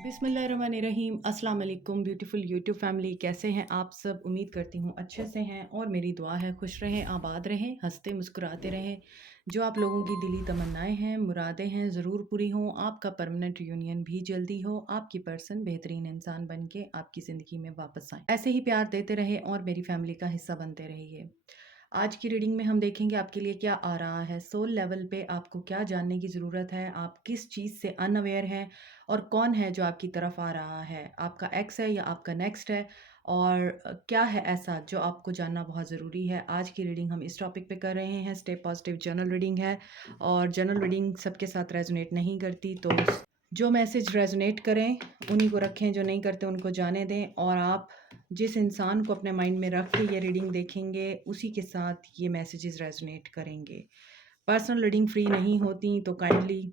बिस्मिल्लाहिर्रहमानिर्रहीम। अस्सलाम वालेकुम ब्यूटीफुल यूट्यूब फैमिली, कैसे हैं आप सब? उम्मीद करती हूँ अच्छे से हैं और मेरी दुआ है खुश रहें, आबाद रहें, हंसते मुस्कुराते रहें। जो आप लोगों की दिली तमन्नाएं हैं, मुरादें हैं, ज़रूर पूरी हों। आपका परमानेंट यूनियन भी जल्दी हो, आपकी पर्सन बेहतरीन इंसान बन के आपकी ज़िंदगी में वापस आए। ऐसे ही प्यार देते रहे और मेरी फैमिली का हिस्सा बनते रहिए। आज की रीडिंग में हम देखेंगे आपके लिए क्या आ रहा है। सोल लेवल पे आपको क्या जानने की ज़रूरत है, आप किस चीज़ से अनअवेयर हैं और कौन है जो आपकी तरफ आ रहा है। आपका एक्स है या आपका नेक्स्ट है, और क्या है ऐसा जो आपको जानना बहुत ज़रूरी है। आज की रीडिंग हम इस टॉपिक पे कर रहे हैं। स्टे पॉजिटिव जनरल रीडिंग है और जनरल रीडिंग सबके साथ रेजोनेट नहीं करती, तो जो मैसेज रेजोनेट करें उन्हीं को रखें, जो नहीं करते उनको जाने दें। और आप जिस इंसान को अपने माइंड में रख के ये रीडिंग देखेंगे उसी के साथ ये मैसेजेस रेजोनेट करेंगे। पर्सनल रीडिंग फ्री नहीं होती, तो काइंडली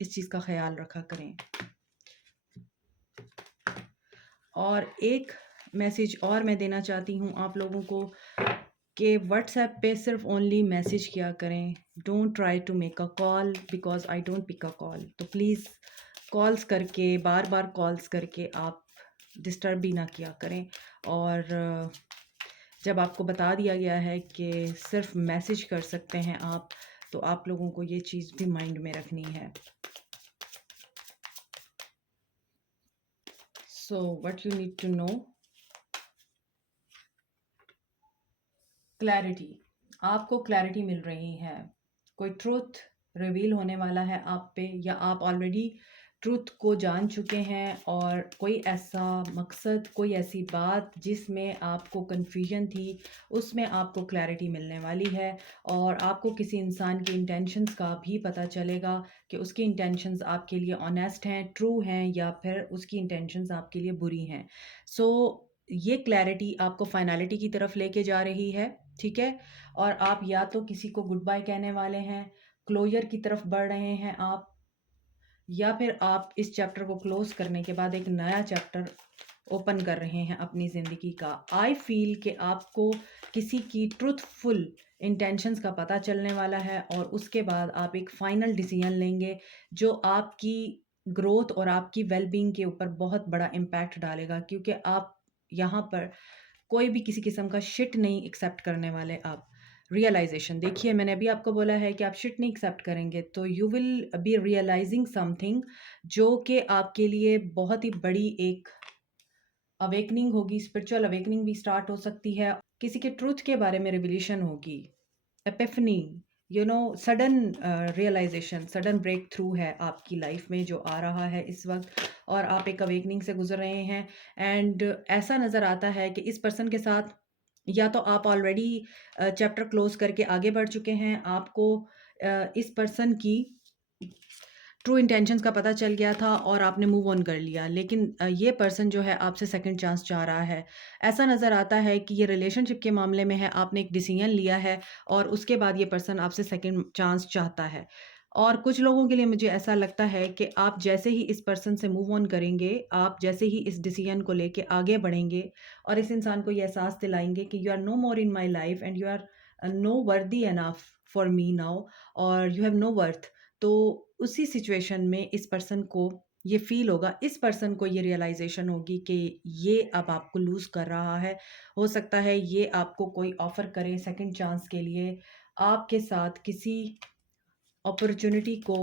इस चीज़ का ख्याल रखा करें। और एक मैसेज और मैं देना चाहती हूँ आप लोगों को कि व्हाट्सएप पे सिर्फ ओनली मैसेज किया करें। Don't try to make a call because I don't pick a call. तो प्लीज़ कॉल्स करके, बार बार कॉल्स करके आप डिस्टर्ब भी ना किया करें। और जब आपको बता दिया गया है कि सिर्फ मैसेज कर सकते हैं आप, तो आप लोगों को ये चीज़ भी माइंड में रखनी है। So what you need to know, clarity. आपको क्लैरिटी मिल रही है, कोई ट्रूथ रिवील होने वाला है आप पे, या आप ऑलरेडी ट्रूथ को जान चुके हैं और कोई ऐसा मकसद, कोई ऐसी बात जिसमें आपको कन्फ्यूजन थी, उसमें आपको क्लैरिटी मिलने वाली है। और आपको किसी इंसान की इंटेंशंस का भी पता चलेगा कि उसकी इंटेंशंस आपके लिए ऑनेस्ट हैं, ट्रू हैं, या फिर उसकी इंटेंशंस आपके लिए बुरी हैं। सो ये क्लैरिटी आपको फाइनलिटी की तरफ लेके जा रही है, ठीक है। और आप या तो किसी को गुड बाय कहने वाले हैं, क्लोजर की तरफ बढ़ रहे हैं आप, या फिर आप इस चैप्टर को क्लोज करने के बाद एक नया चैप्टर ओपन कर रहे हैं अपनी ज़िंदगी का। आई फील कि आपको किसी की ट्रूथफुल इंटेंशंस का पता चलने वाला है और उसके बाद आप एक फाइनल डिसीजन लेंगे जो आपकी ग्रोथ और आपकी वेलबींग के ऊपर बहुत बड़ा इम्पैक्ट डालेगा, क्योंकि आप यहाँ पर कोई भी किसी किस्म का शिट नहीं एक्सेप्ट करने वाले। आप रियलाइजेशन देखिए, मैंने अभी आपको बोला है कि आप शिट नहीं एक्सेप्ट करेंगे, तो you will be realising something जो कि आपके लिए बहुत ही बड़ी एक अवेकनिंग होगी। स्पिरिचुअल अवेकनिंग भी स्टार्ट हो सकती है, किसी के ट्रूथ के बारे में रिविलेशन होगी, epiphany, sudden realisation, sudden breakthrough है आपकी लाइफ में जो आ रहा है इस वक्त, और आप एक अवेकनिंग से गुजर रहे हैं। एंड ऐसा नज़र आता है कि इस पर्सन के साथ या तो आप ऑलरेडी चैप्टर क्लोज करके आगे बढ़ चुके हैं, आपको इस पर्सन की ट्रू इंटेंशंस का पता चल गया था और आपने मूव ऑन कर लिया, लेकिन ये पर्सन जो है आपसे सेकंड चांस चाह रहा है। ऐसा नज़र आता है कि ये रिलेशनशिप के मामले में है, आपने एक डिसीजन लिया है और उसके बाद ये पर्सन आपसे सेकंड चांस चाहता है। और कुछ लोगों के लिए मुझे ऐसा लगता है कि आप जैसे ही इस पर्सन से मूव ऑन करेंगे, आप जैसे ही इस डिसीजन को लेके आगे बढ़ेंगे और इस इंसान को ये एहसास दिलाएंगे कि you are no more in my life and you are no worthy enough for me now, और यू हैव नो वर्थ। तो उसी सिचुएशन में इस पर्सन को ये फ़ील होगा, इस पर्सन को ये रियलाइज़ेशन होगी कि ये अब आपको लूज़ कर रहा है। हो सकता है ये आपको कोई ऑफ़र करे सेकंड चांस के लिए, आपके साथ किसी अपॉर्च्युनिटी को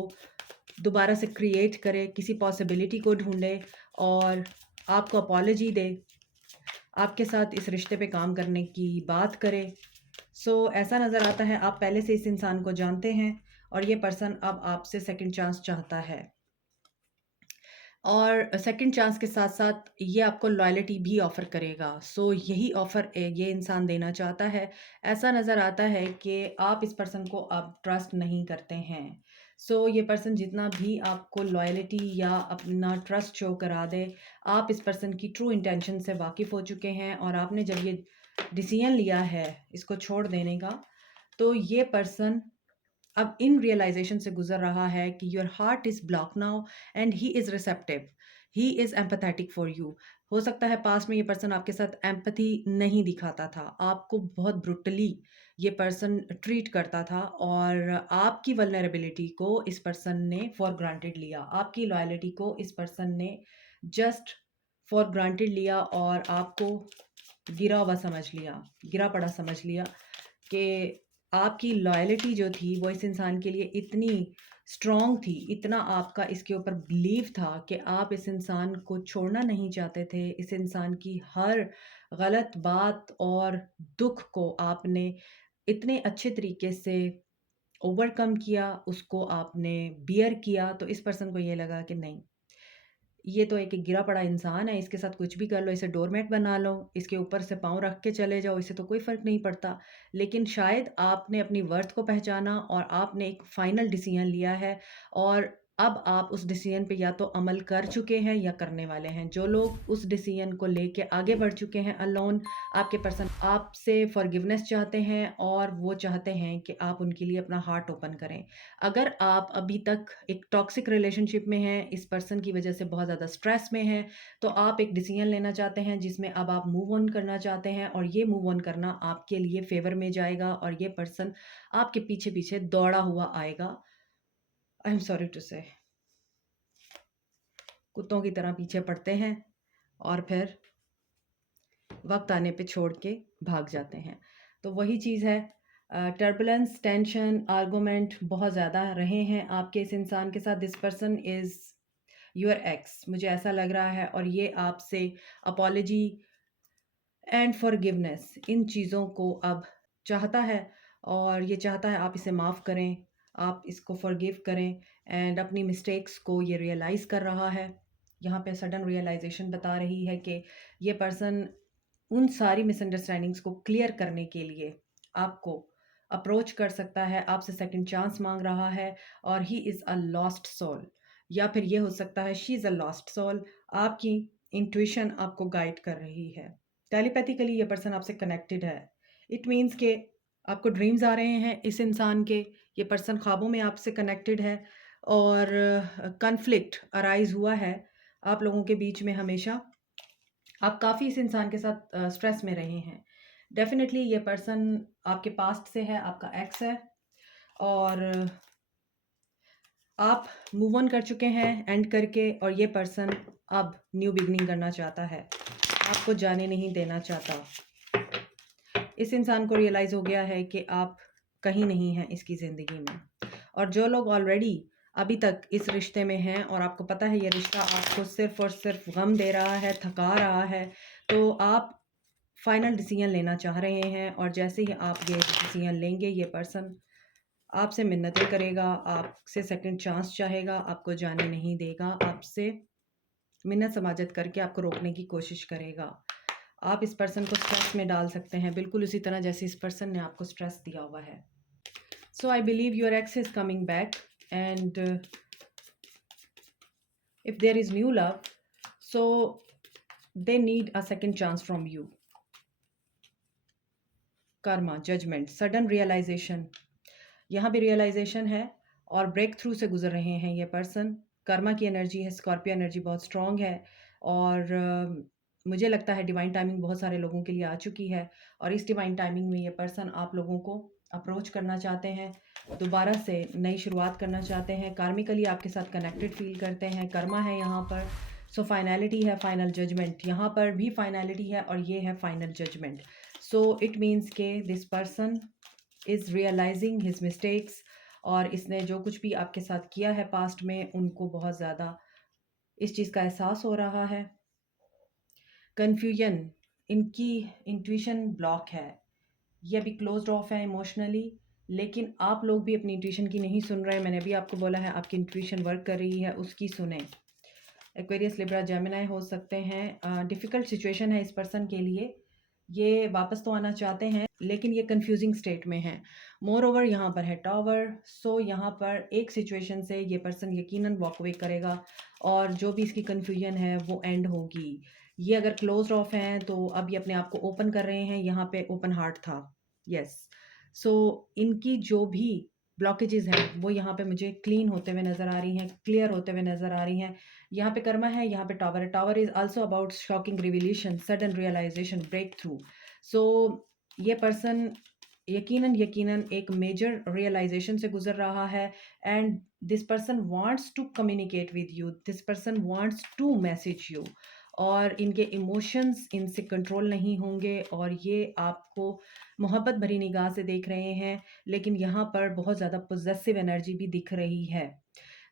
दोबारा से क्रिएट करे, किसी पॉसिबिलिटी को ढूँढे और आपको अपॉलजी दे, आपके साथ इस रिश्ते पे काम करने की बात करे। ऐसा नज़र आता है आप पहले से इस इंसान को जानते हैं और ये पर्सन अब आपसे सेकंड चांस चाहता है। और सेकंड चांस के साथ-साथ ये आपको लॉयल्टी भी ऑफ़र करेगा। यही ऑफ़र ये इंसान देना चाहता है। ऐसा नज़र आता है कि आप इस पर्सन को अब ट्रस्ट नहीं करते हैं। ये पर्सन जितना भी आपको लॉयल्टी या अपना ट्रस्ट शो करा दे, आप इस पर्सन की ट्रू इंटेंशन से वाकिफ़ हो चुके हैं और आपने जब ये डिसीज़न लिया है इसको छोड़ देने का, तो ये पर्सन अब इन रियलाइजेशन से गुजर रहा है कि your heart is block now and he is receptive, he is empathetic for you. हो सकता है पास्ट में ये पर्सन आपके साथ एम्पैथी नहीं दिखाता था, आपको बहुत ब्रुटली ये पर्सन ट्रीट करता था और आपकी वल्नरेबिलिटी को इस पर्सन ने फॉर ग्रांटेड लिया, आपकी लॉयल्टी को इस पर्सन ने जस्ट फॉर ग्रांटेड लिया और आपको गिरा हुआ समझ लिया, गिरा पड़ा समझ लिया कि आपकी लॉयल्टी जो थी वो इस इंसान के लिए इतनी स्ट्रॉन्ग थी, इतना आपका इसके ऊपर बिलीव था कि आप इस इंसान को छोड़ना नहीं चाहते थे। इस इंसान की हर गलत बात और दुख को आपने इतने अच्छे तरीके से ओवरकम किया, उसको आपने बियर किया, तो इस पर्सन को ये लगा कि नहीं, ये तो एक गिरा पड़ा इंसान है, इसके साथ कुछ भी कर लो, इसे डोरमैट बना लो, इसके ऊपर से पाँव रख के चले जाओ, इससे तो कोई फ़र्क नहीं पड़ता। लेकिन शायद आपने अपनी वर्थ को पहचाना और आपने एक फ़ाइनल डिसीज़न लिया है और अब आप उस डिसीज़न पे या तो अमल कर चुके हैं या करने वाले हैं। जो लोग उस डिसीज़न को लेके आगे बढ़ चुके हैं अलोन, आपके पर्सन आपसे फ़ॉरगिवनेस चाहते हैं और वो चाहते हैं कि आप उनके लिए अपना हार्ट ओपन करें। अगर आप अभी तक एक टॉक्सिक रिलेशनशिप में हैं, इस पर्सन की वजह से बहुत ज़्यादा स्ट्रेस में हैं, तो आप एक डिसीजन लेना चाहते हैं जिसमें अब आप मूव ऑन करना चाहते हैं और ये मूव ऑन करना आपके लिए फ़ेवर में जाएगा और ये पर्सन आपके पीछे-पीछे दौड़ा हुआ आएगा। आई एम सॉरी टू से, कुत्तों की तरह पीछे पड़ते हैं और फिर वक़्त आने पे छोड़ के भाग जाते हैं। तो वही चीज़ है, टर्बुलेंस, टेंशन, आर्गुमेंट बहुत ज़्यादा रहे हैं आपके इस इंसान के साथ। This person is your x, मुझे ऐसा लग रहा है और ये आपसे अपॉलजी एंड फॉरगिवनेस इन चीज़ों को अब चाहता है और ये चाहता है आप इसे माफ़ करें, आप इसको फॉरगिव करें एंड अपनी मिस्टेक्स को ये रियलाइज़ कर रहा है। यहाँ पे सडन रियलाइजेशन बता रही है कि ये पर्सन उन सारी मिसअंडरस्टैंडिंग्स को क्लियर करने के लिए आपको अप्रोच कर सकता है, आपसे सेकंड चांस मांग रहा है और he is a lost soul, या फिर ये हो सकता है she is a lost soul. आपकी इंट्यूशन आपको गाइड कर रही है, टेलीपैथिकली ये पर्सन आपसे कनेक्टेड है। इट मीन्स कि आपको ड्रीम्स आ रहे हैं इस इंसान के, ये पर्सन ख्वाबों में आपसे कनेक्टेड है और कन्फ्लिक्ट अराइज हुआ है आप लोगों के बीच में हमेशा। आप काफ़ी इस इंसान के साथ स्ट्रेस में रहे हैं। डेफ़िनेटली ये पर्सन आपके पास्ट से है, आपका एक्स है और आप मूव ऑन कर चुके हैं एंड करके और ये पर्सन अब न्यू बिगिनिंग करना चाहता है, आपको जाने नहीं देना चाहता। इस इंसान को रियलाइज़ हो गया है कि आप कहीं नहीं हैं इसकी ज़िंदगी में और जो लोग ऑलरेडी अभी तक इस रिश्ते में हैं और आपको पता है ये रिश्ता आपको सिर्फ़ और सिर्फ़ गम दे रहा है, थका रहा है, तो आप फाइनल डिसीजन लेना चाह रहे हैं और जैसे ही आप ये डिसीजन लेंगे ये पर्सन आपसे मिन्नतें करेगा, आपसे सेकंड चांस चाहेगा, आपको जाने नहीं देगा, आपसे मिन्नत समाजत करके आपको रोकने की कोशिश करेगा। आप इस पर्सन को स्ट्रेस में डाल सकते हैं, बिल्कुल उसी तरह जैसे इस पर्सन ने आपको स्ट्रेस दिया हुआ है। So I believe your ex is coming back and if there is new love, so they need a second chance from you. Karma, judgement, sudden realisation, यहाँ भी रियलाइजेशन है और ब्रेक थ्रू से गुजर रहे हैं ये पर्सन। कर्मा की एनर्जी है, स्कॉर्पियो एनर्जी बहुत स्ट्रॉन्ग है और मुझे लगता है डिवाइन टाइमिंग बहुत सारे लोगों के लिए आ चुकी है और इस डिवाइन टाइमिंग में ये पर्सन आप लोगों को अप्रोच करना चाहते हैं, दोबारा से नई शुरुआत करना चाहते हैं, कार्मिकली आपके साथ कनेक्टेड फील करते हैं। कर्मा है यहाँ पर, सो फाइनलिटी है, फाइनल जजमेंट, यहाँ पर भी फाइनलिटी है और ये है final judgement. So it means के this person is realising his mistakes और इसने जो कुछ भी आपके साथ किया है पास्ट में उनको बहुत ज़्यादा इस चीज़ का एहसास हो रहा है। कन्फ्यूजन, इनकी इंट्यूशन ब्लॉक है, ये अभी क्लोज्ड ऑफ है इमोशनली, लेकिन आप लोग भी अपनी इंट्यूशन की नहीं सुन रहे। मैंने अभी आपको बोला है आपकी इंट्यूशन वर्क कर रही है, उसकी सुने। एक्वेरियस, लिब्रा, जेमिनी हो सकते हैं। डिफ़िकल्ट सिचुएशन है इस पर्सन के लिए, ये वापस तो आना चाहते हैं लेकिन ये कंफ्यूजिंग स्टेट में है। मोर ओवर यहाँ पर है टावर, सो यहाँ पर एक सिचुएशन से ये पर्सन यकीनन वॉक अवे करेगा और जो भी इसकी कंफ्यूजन है वो एंड होगी। ये अगर क्लोज ऑफ हैं तो अब ये अपने आप को ओपन कर रहे हैं, यहाँ पे ओपन हार्ट था। यस, सो इनकी जो भी ब्लॉकेजेस हैं वो यहाँ पे मुझे क्लीन होते हुए नज़र आ रही हैं, क्लियर होते हुए नज़र आ रही हैं। यहाँ पे कर्मा है, यहाँ पे टावर है। Tower is also about shocking revelation, sudden realisation, breakthrough. So ये पर्सन यकीनन यकीनन एक मेजर रियलाइजेशन से गुजर रहा है, and this person wants to communicate with you, this person wants to message you, और इनके इमोशंस इनसे कंट्रोल नहीं होंगे, और ये आपको मोहब्बत भरी निगाह से देख रहे हैं, लेकिन यहाँ पर बहुत ज़्यादा पोजेसिव एनर्जी भी दिख रही है।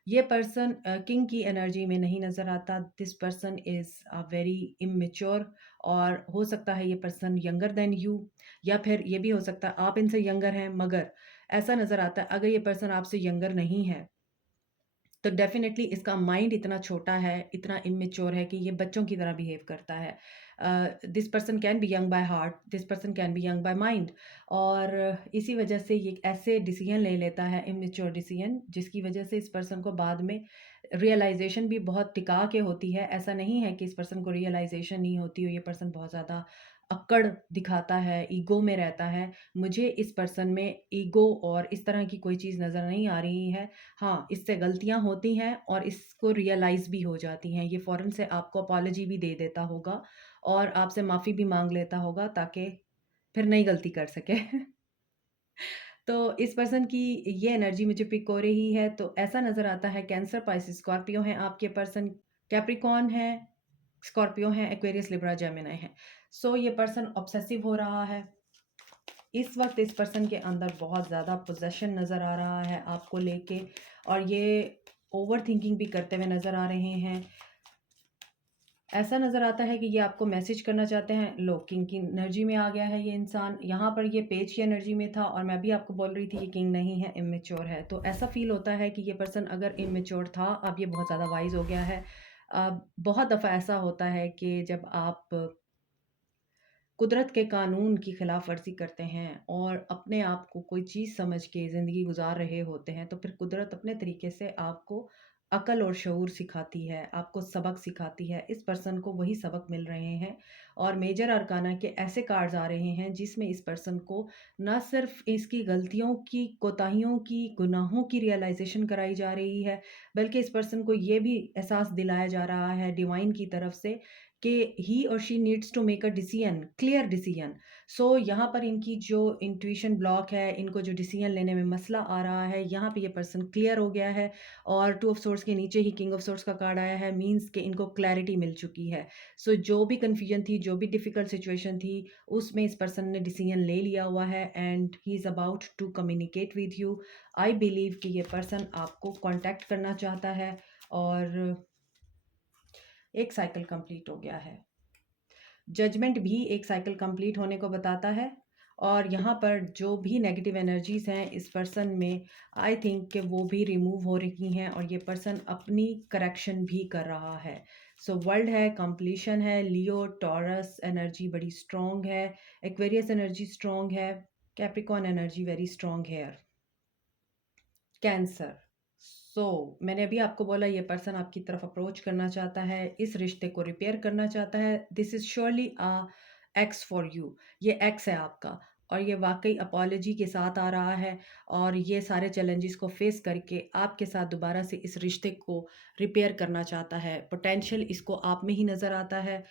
ये पर्सन किंग की एनर्जी में नहीं नज़र आता। This person is very immature, और हो सकता है ये पर्सन यंगर देन यू, या फिर ये भी हो सकता है आप इनसे यंगर हैं, मगर ऐसा नज़र आता है अगर ये पर्सन आपसे यंगर नहीं है तो डेफ़िनेटली इसका माइंड इतना छोटा है, इतना इमेच्योर है कि ये बच्चों की तरह बिहेव करता है। This person can be young by heart, this person can be young by mind, और इसी वजह से ये ऐसे डिसीज़न ले लेता है, इमेच्योर डिसीज़न, जिसकी वजह से इस पर्सन को बाद में रियलाइज़ेशन भी बहुत टिका के होती है। ऐसा नहीं है कि इस पर्सन को रियलाइज़ेशन नहीं होती हो, ये पर्सन बहुत ज़्यादा अक्कड़ दिखाता है, ईगो में रहता है। मुझे इस पर्सन में ईगो और इस तरह की कोई चीज़ नज़र नहीं आ रही है। हाँ, इससे गलतियाँ होती हैं और इसको रियलाइज़ भी हो जाती हैं। ये फ़ौरन से आपको अपॉलॉजी भी दे देता होगा और आपसे माफ़ी भी माँग लेता होगा, ताकि फिर नई गलती कर सके। तो इस पर्सन की ये एनर्जी मुझे पिक हो रही है, तो ऐसा नज़र आता है कैंसर, पाइसेस, स्कॉर्पियो हैं आपके पर्सन, कैप्रिकॉर्न है, स्कॉर्पियो हैं, एक्वेरियस, लिब्रा, जेमिनी हैं। सो ये पर्सन ऑब्सेसिव हो रहा है। इस वक़्त इस पर्सन के अंदर बहुत ज़्यादा पोज़ेशन नज़र आ रहा है आपको लेके, और ये ओवरथिंकिंग भी करते हुए नज़र आ रहे हैं। ऐसा नज़र आता है कि ये आपको मैसेज करना चाहते हैं। लो, किंग की एनर्जी में आ गया है ये इंसान। यहाँ पर ये पेज की एनर्जी में था, और मैं भी आपको बोल रही थी ये किंग नहीं है, इमेच्योर है। तो ऐसा फ़ील होता है कि ये पर्सन अगर इमेच्योर था, अब ये बहुत ज़्यादा वाइज़ हो गया है। बहुत दफ़ा ऐसा होता है कि जब आप कुदरत के कानून की खिलाफ वर्जी करते हैं और अपने आप को कोई चीज़ समझ के ज़िंदगी गुजार रहे होते हैं, तो फिर कुदरत अपने तरीके से आपको अकल और शऊर सिखाती है, आपको सबक सिखाती है। इस पर्सन को वही सबक मिल रहे हैं, और मेजर अरकाना के ऐसे कार्ड्स आ रहे हैं जिसमें इस पर्सन को ना सिर्फ इसकी गलतियों की, कोताहियों की, गुनाहों की रियलाइजेशन कराई जा रही है, बल्कि इस पर्सन को ये भी एहसास दिलाया जा रहा है डिवाइन की तरफ से कि ही और she needs to make a decision, clear decision. So यहाँ पर इनकी जो इंट्यूशन ब्लॉक है, इनको जो डिसीजन लेने में मसला आ रहा है, यहाँ पे ये पर्सन क्लियर हो गया है, और टू ऑफ सोर्ड्स के नीचे ही किंग ऑफ सोर्ड्स का कार्ड आया है, मीन्स कि इनको क्लैरिटी मिल चुकी है। सो जो भी कन्फ्यूजन थी, जो भी डिफ़िकल्ट सिचुएशन थी, उसमें इस पर्सन ने डिसीजन ले लिया हुआ है, and he is about to communicate with you. I believe कि ये पर्सन आपको कॉन्टैक्ट करना चाहता है, और एक साइकिल कंप्लीट हो गया है। जजमेंट भी एक साइकिल कंप्लीट होने को बताता है, और यहाँ पर जो भी नेगेटिव एनर्जीज़ हैं इस पर्सन में, आई थिंक कि वो भी रिमूव हो रही हैं, और ये पर्सन अपनी करेक्शन भी कर रहा है। सो वर्ल्ड है, कंप्लीशन है, लियो, टॉरस एनर्जी बड़ी स्ट्रॉन्ग है, एक्वेरियस एनर्जी स्ट्रॉन्ग है, कैप्रिकॉर्न एनर्जी वेरी स्ट्रॉन्ग है, कैंसर। मैंने अभी आपको बोला ये पर्सन आपकी तरफ अप्रोच करना चाहता है, इस रिश्ते को रिपेयर करना चाहता है। This is surely a x for you. ये एक्स है आपका, और ये वाक़ई अपॉलॉजी के साथ आ रहा है, और ये सारे चैलेंजेस को फ़ेस करके आपके साथ दोबारा से इस रिश्ते को रिपेयर करना चाहता है। पोटेंशियल इसको आप में ही नज़र आता है,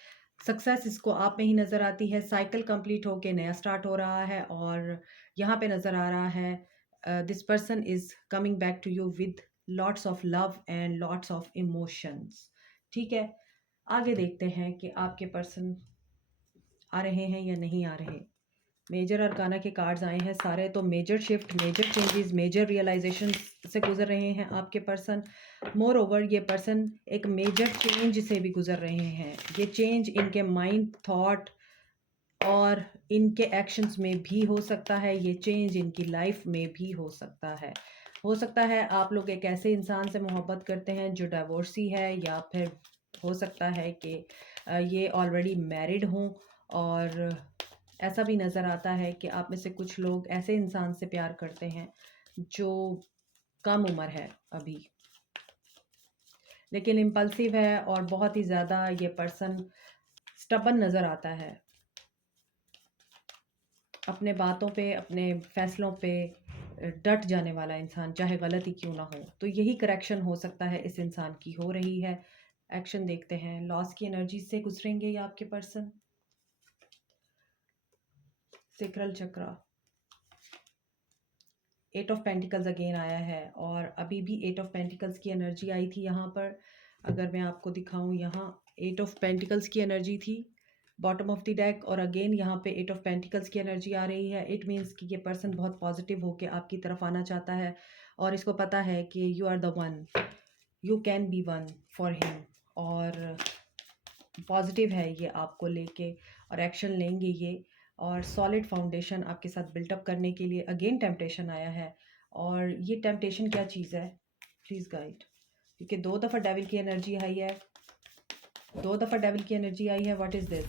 सक्सेस इसको आप में ही नज़र आती है, साइकिल कंप्लीट होके नया स्टार्ट हो रहा है, और यहाँ पे नज़र आ रहा है this person is coming back to you with lots of love and lots of emotions. ठीक है, आगे देखते हैं कि आपके पर्सन आ रहे हैं या नहीं आ रहे। मेजर अरकाना के कार्ड्स आए हैं सारे, तो major shift, major changes, major realisation से गुजर रहे हैं आपके पर्सन। मोर ओवर ये पर्सन एक मेजर चेंज से भी गुजर रहे हैं। ये चेंज इनके माइंड, थॉट और इनके एक्शंस में भी हो सकता है, ये चेंज इनकी लाइफ में भी हो सकता है। हो सकता है आप लोग एक ऐसे इंसान से मोहब्बत करते हैं जो डिवोर्सी है, या फिर हो सकता है कि ये ऑलरेडी मैरिड हों, और ऐसा भी नज़र आता है कि आप में से कुछ लोग ऐसे इंसान से प्यार करते हैं जो कम उम्र है अभी, लेकिन इम्पल्सिव है, और बहुत ही ज़्यादा ये पर्सन स्टबन नज़र आता है, अपने बातों पे, अपने फ़ैसलों पे डट जाने वाला इंसान, चाहे गलती क्यों ना हो। तो यही करेक्शन हो सकता है इस इंसान की हो रही है। एक्शन देखते हैं, लॉस की एनर्जी से गुजरेंगे ये आपके person. Sacral chakra, 8 of pentacles again आया है और अभी भी 8 ऑफ पेंटिकल्स की एनर्जी आई थी यहाँ पर। अगर मैं आपको दिखाऊं, यहाँ 8 ऑफ पेंटिकल्स की एनर्जी थी बॉटम ऑफ द डेक और अगेन यहाँ पे 8 ऑफ पेंटिकल्स की एनर्जी आ रही है। इट मीन्स कि ये पर्सन बहुत पॉजिटिव होके आपकी तरफ आना चाहता है और इसको पता है कि you are the one, you can be one for him, और पॉजिटिव है ये आपको लेके और एक्शन लेंगे ये, और सॉलिड फाउंडेशन आपके साथ बिल्टअप करने के लिए। अगेन टेम्पटेशन आया है और ये टेम्पटेशन क्या चीज़ है, प्लीज़ गाइड, क्योंकि 2 दफ़ा डेविल की एनर्जी आई है, 2 दफ़ा डेविल की एनर्जी आई है। What is this?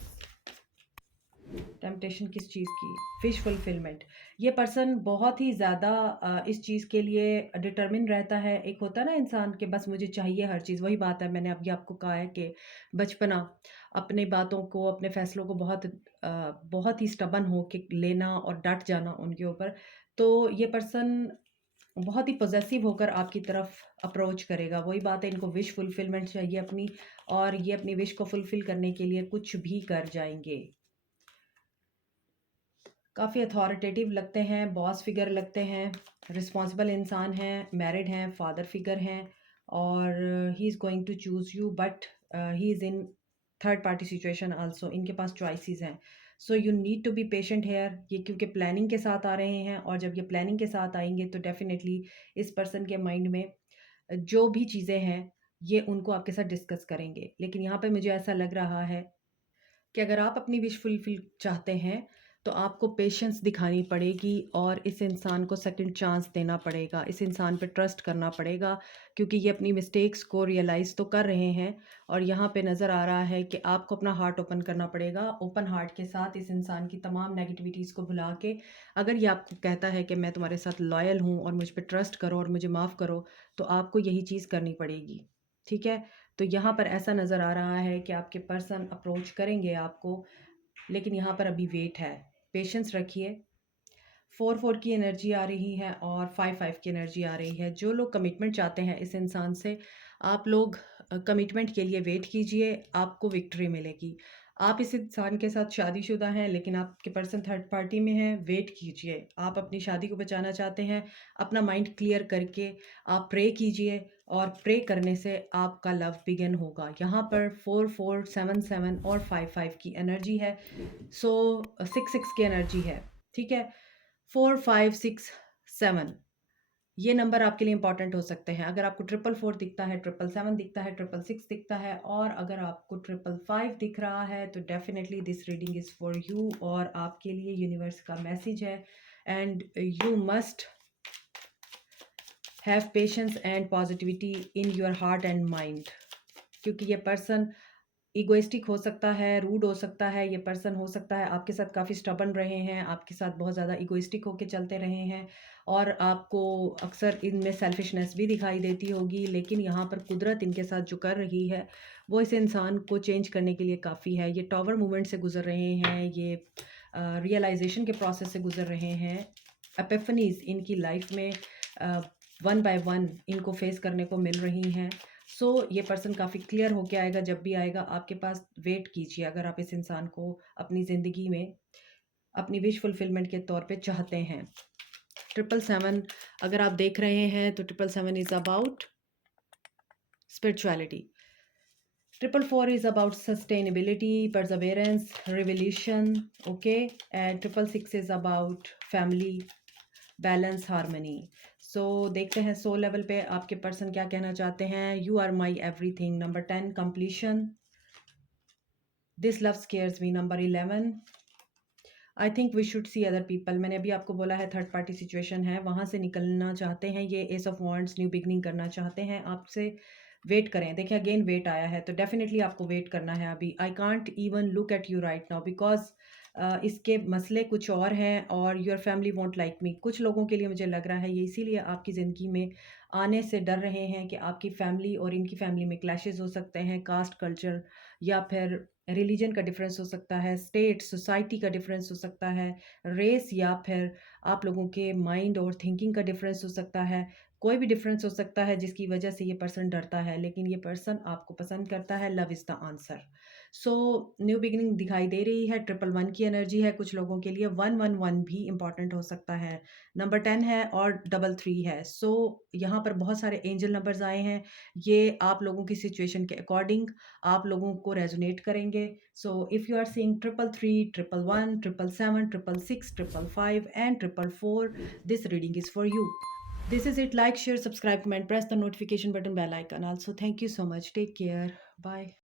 टेम्पटेशन किस चीज़ की? Fish fulfilment. ये पर्सन बहुत ही ज़्यादा इस चीज़ के लिए डिटर्मिन रहता है। एक होता है ना इंसान के बस मुझे चाहिए हर चीज़, वही बात है मैंने अभी आपको कहा है कि बचपना, अपने बातों को, अपने फ़ैसलों को बहुत ही स्टबन हो के लेना और डट जाना उनके ऊपर। तो ये पर्सन बहुत ही पॉसेसिव होकर आपकी तरफ अप्रोच करेगा। वही बात है, इनको विश फुलफिलमेंट चाहिए अपनी, और ये अपनी विश को फुलफिल करने के लिए कुछ भी कर जाएंगे। काफ़ी अथॉरिटेटिव लगते हैं, बॉस फिगर लगते हैं, रिस्पॉन्सिबल इंसान हैं, मैरिड हैं, फादर फिगर हैं, और he is going to choose you, but he is in third party situation also. इनके पास चॉइसेस हैं, so you need to be patient here. ये क्योंकि प्लानिंग के साथ आ रहे हैं, और जब ये प्लानिंग के साथ आएंगे तो डेफिनेटली इस पर्सन के माइंड में जो भी चीज़ें हैं ये उनको आपके साथ डिस्कस करेंगे। लेकिन यहाँ पे मुझे ऐसा लग रहा है कि अगर आप अपनी विश फुलफिल चाहते हैं तो आपको पेशेंस दिखानी पड़ेगी और इस इंसान को सेकंड चांस देना पड़ेगा, इस इंसान पे ट्रस्ट करना पड़ेगा, क्योंकि ये अपनी मिस्टेक्स को रियलाइज़ तो कर रहे हैं। और यहाँ पे नज़र आ रहा है कि आपको अपना हार्ट ओपन करना पड़ेगा। ओपन हार्ट के साथ इस इंसान की तमाम नेगेटिविटीज़ को भुला के, अगर ये आपको कहता है कि मैं तुम्हारे साथ लॉयल हूँ और मुझ पर ट्रस्ट करो और मुझे माफ़ करो, तो आपको यही चीज़ करनी पड़ेगी। ठीक है, तो यहाँ पर ऐसा नज़र आ रहा है कि आपके पर्सन अप्रोच करेंगे आपको, लेकिन यहाँ पर अभी वेट है, पेशेंस रखिए। 4-4 की एनर्जी आ रही है और 5-5 की एनर्जी आ रही है। जो लोग कमिटमेंट चाहते हैं इस इंसान से, आप लोग कमिटमेंट के लिए वेट कीजिए, आपको विक्ट्री मिलेगी। आप इस इंसान के साथ शादीशुदा हैं लेकिन आपके पर्सन थर्ड पार्टी में है, वेट कीजिए। आप अपनी शादी को बचाना चाहते हैं, अपना माइंड क्लियर करके आप प्रे कीजिए, और प्रे करने से आपका लव बिगिन होगा। यहाँ पर 4-4, 7-7 और 5-5 की एनर्जी है, सो 6-6 की एनर्जी है। ठीक है, 4, 5, 6, 7 ये नंबर आपके लिए इंपॉर्टेंट हो सकते हैं। अगर आपको 444 दिखता है, 777 दिखता है, 666 दिखता है, और अगर आपको 555 दिख रहा है, तो definitely this reading is for you, और आपके लिए यूनिवर्स का मैसेज है। And you must have patience and positivity in your heart and mind, क्योंकि ये पर्सन इगोइस्टिक हो सकता है, रूड हो सकता है, ये पर्सन हो सकता है आपके साथ काफ़ी स्टबन रहे हैं, आपके साथ बहुत ज़्यादा इगोइस्टिक होके चलते रहे हैं, और आपको अक्सर इनमें सेल्फिशनेस भी दिखाई देती होगी। लेकिन यहाँ पर कुदरत इनके साथ जो कर रही है वो इस इंसान को चेंज करने के लिए काफ़ी है। ये टॉवर मूवमेंट से गुजर रहे हैं, ये रियलाइजेशन के प्रोसेस से गुजर रहे हैं, एपिफनीज इनकी लाइफ में वन बाय वन इनको फेस करने को मिल रही हैं। सो ये पर्सन काफ़ी क्लियर होके आएगा, जब भी आएगा आपके पास वेट कीजिए। अगर आप इस इंसान को अपनी ज़िंदगी में अपनी विश फुलफिलमेंट के तौर पे चाहते हैं। 777 अगर आप देख रहे हैं तो 777 is about spirituality, 444 is about sustainability, perseverance, revolution, okay, and 666 is about family, balance, harmony. So देखते हैं सोल लेवल पे आपके पर्सन क्या कहना चाहते हैं। You are my everything, number 10 completion, this love scares me, number 11 I think we should see other people. मैंने अभी आपको बोला है थर्ड पार्टी सिचुएशन है, वहाँ से निकलना चाहते हैं ये। S of wands, new beginning करना चाहते हैं आपसे। वेट करें, देखिए अगेन वेट आया है, तो डेफिनेटली आपको वेट करना है अभी। I can't even look at you right now because इसके मसले कुछ और हैं, और your family won't like me. कुछ लोगों के लिए मुझे लग रहा है ये इसीलिए आपकी ज़िंदगी में आने से डर रहे हैं कि आपकी फैमिली और इनकी फैमिली में क्लैशेस हो सकते हैं, कास्ट, कल्चर, या फिर रिलीजन का डिफरेंस हो सकता है, स्टेट, सोसाइटी का डिफरेंस हो सकता है, रेस, या फिर आप लोगों के माइंड और थिंकिंग का डिफरेंस हो सकता है। कोई भी डिफरेंस हो सकता है जिसकी वजह से ये पर्सन डरता है, लेकिन ये पर्सन आपको पसंद करता है। Love is the answer. So new beginning दिखाई दे रही है। ट्रिपल वन की एनर्जी है कुछ लोगों के लिए। 111 भी इंपॉर्टेंट हो सकता है। नंबर 10 है और डबल 3 है। सो यहाँ पर बहुत सारे एंजल नंबर्स आए हैं। ये आप लोगों की सिचुएशन के अकॉर्डिंग आप लोगों को रेजोनेट करेंगे। So if you are seeing triple three, triple one, triple seven, triple six, triple five and triple four, this reading is for you. This is it. Like, share, subscribe, comment, press the notification button, bell icon. Also, thank you so much. Take care. Bye.